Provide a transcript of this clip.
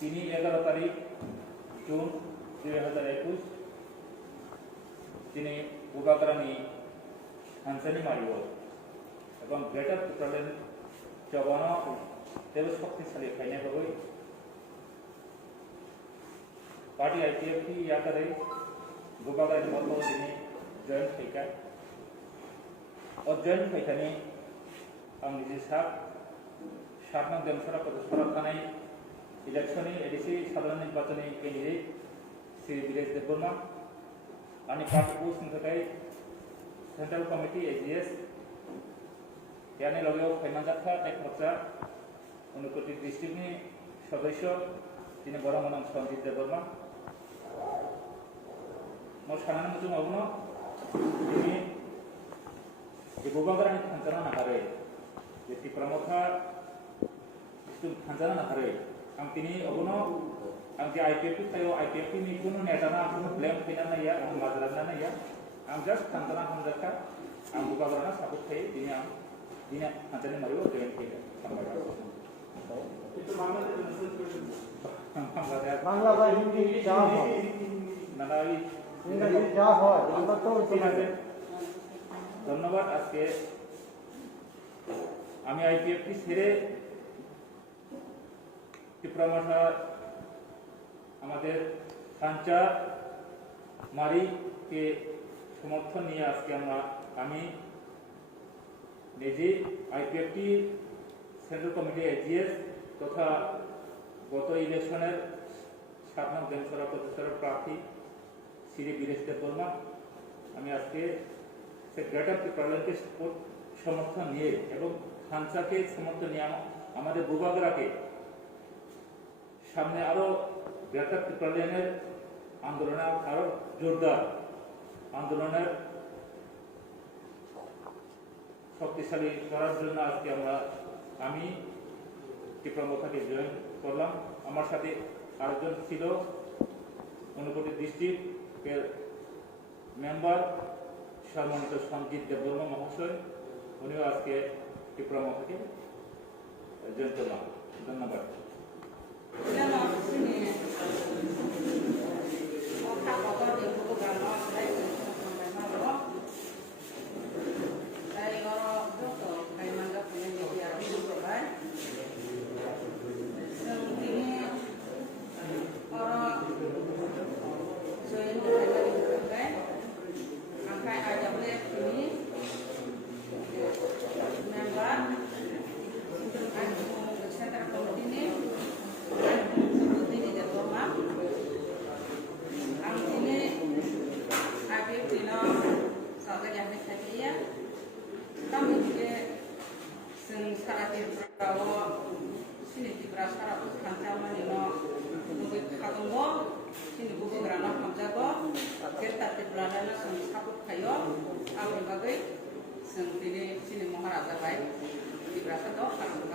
তিনি 11 তারিখ জুন 2021 তিনি বুবাগ্রানি হানসানি মারিব এবং গ্রেটার ত্রিপুরাল্যান্ড জবানো তেরো শক্তিশালী খাইনে হই पार्टी IPF की या करे बुबाग्रा मतो दिनी जॉइन फैका और जॉइन फैकानी आं निजे सात नং देमसरा प्रदेशफोराव थानाय इलेक्शननि एडिसि साधारण निर्वाचननि कैंडिडेट श्री वीरेश देबबर्मा आंनि पार्टी पोस्टनि थाखाय सेंट्रल कमिटी AGS यानि लगेयाव फाइनांजाथार नेटवर्कआ उनकोटी डिस्ट्रिक्टनि सदस्य दिनै बरमनां Sanjit Debbarma mau sanan mo jung awno ini bubagrani khanjana na hare jeti pramotha istum khanjana na hare ang tini awno ang ti IPF tayo IPF ni kuno netana ang blame pina na ya ang madrana na ya ang just khanjana hamdaka ang bubagrana sabut thai dini khanjana mario join thai sambaga itu Bangla বা হিন্দি যা হয় নানাই ইংরেজি যা হয় আমরা তো ধন্যবাদ আজকে আমি IPF ছেড়ে ত্রিপুরা মাঠা আমাদের খাঞ্চা মারিকে সমর্থন নিয়ে আজকে আমি নিজে IPF সেন্ট্রাল কমিটি AGS তথা গত ইলেকশনের 7 নং দেমসরা প্রদেশের প্রার্থী শ্রী বীরেশ দেববর্মা আমি আজকে গ্রেটার ত্রিপুরাল্যান্ডকে সমর্থন নিয়ে এবং খানসাকে সমর্থন নিয়ে আমাদের বুবাগ্রাকে সামনে আরো গ্রেটার ত্রিপুরাল্যান্ডের আন্দোলনে আরো জোরদার আন্দোলনের শক্তিশালী করার জন্য আজকে আমি ত্রিপুরা মোথাকে জয়েন করলাম। আমার সাথে আরেকজন ছিল ঊনকোটি ডিস্ট্রিক্টের মেম্বার সম্মানিত সঞ্জিত দেববর্মা মহাশয়, উনিও আজকে ত্রিপুরা মোথাকে জয়েন করলাম। ধন্যবাদ। Sini Maharaja baik di berasa doa.